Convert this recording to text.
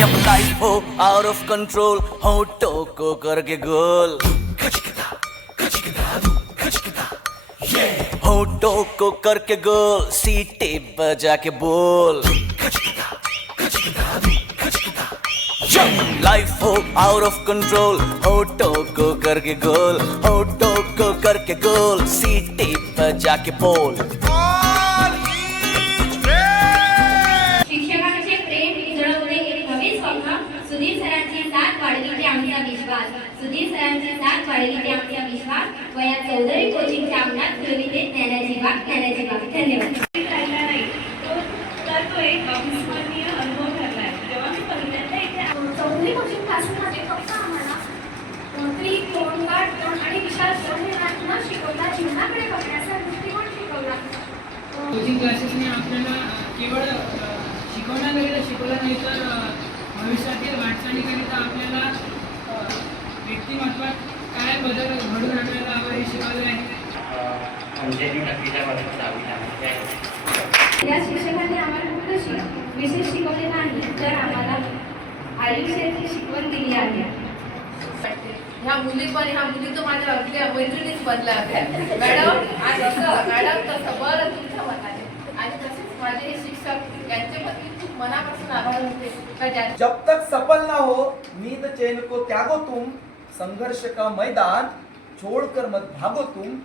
जब लाइफ हो out of control होठों को करके गोल, होठों को करके गोल, सीटे बजा के बोल। लाइफ हो आउट ऑफ कंट्रोल होठों को करके गोल, होठों को करके गोल, सीटे बजा के बोल। शिक्षकांचे प्रेम उजळवणे एक नवे स्वप्न, सुधीर सरांची साथ वाढली ते आमचा विश्वास, सुधीर सरांची साथ वाढली ते आमचा विश्वास, वया चौधरी कोचिंगच्या अंगणात फिरविते ज्ञानाची बाग, ज्ञानाची बाग. धन्यवाद. राहिला नाही तर तो एक अविस्मरणीय अनुभव ठरलाय. जेव्हा मी पहिल्यांदा इथे चौधरी कोचिंग क्लासमध्ये फक्त आम्हाला ट्रिक, गोंगाट आणि विशाल न शिकवता जीवनाकडे बघण्याचा दृष्टिकोन शिकवला. कोचिंग क्लासेसने आपल्याला केवळ शिकवण्याकरिता शिकवलं नाही तर भविष्यातील वाटचालीकरिता आपल्याला व्यक्तिमत्वात काय बदल घडून आणायला हवं हे शिकवलं आहे. या शिक्षकांनी आम्हाला फक्त विषय शिकवले नाही तर आम्हाला आयुष्याची शिकवण दिली आहे. ह्या मुली पण ह्या मुली तर माझ्या अगदी मैत्रिणीच बनल्या होत्या. मॅडम आज असं मॅडम तसं बरं तुमच्या मनाने. आणि तसेच माझे हे शिक्षक यांच्याबद्दल खूप मनापासून आभार होते. जब तक सफल ना हो नींद चैन को त्यागो तुम, संघर्ष का मैदान छोड़कर मत भागो तुम.